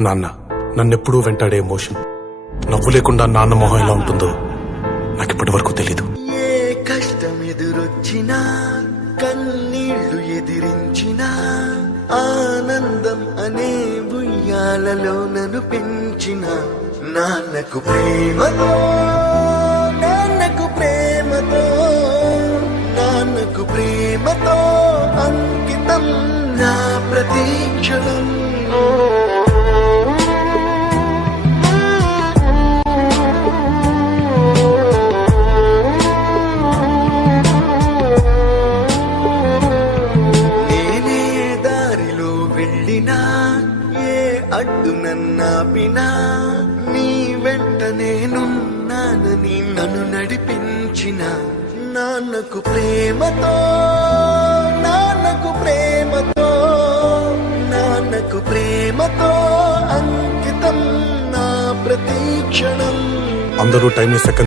నాన్న నన్నెప్పుడూ వెంటాడే ఎమోషన్. నవ్వు లేకుండా నాన్న మొహం ఎలా ఉంటుందో నాకిప్పటి వరకు తెలీదు. ఏ కష్టం ఎదురొచ్చినా కన్నీళ్లు ఎదిరించినా ఆనందం అనే ఉయ్యాలలో నన్ను పెంచిన నాన్నకు ప్రేమతో నాన్నకు ప్రేమతో నాన్నకు ప్రేమతో అంకితం నా ప్రతీక్షణం. ఏ అడ్డు నన్నాపినా నీ వెంట నేనున్నానని నన్ను నడిపించిన నాన్నకు ప్రేమతో నాన్నకు ప్రేమతో నాన్నకు ప్రేమతో అంకితం నా ప్రతీక్షణం. అందరూ టైం సెకండ్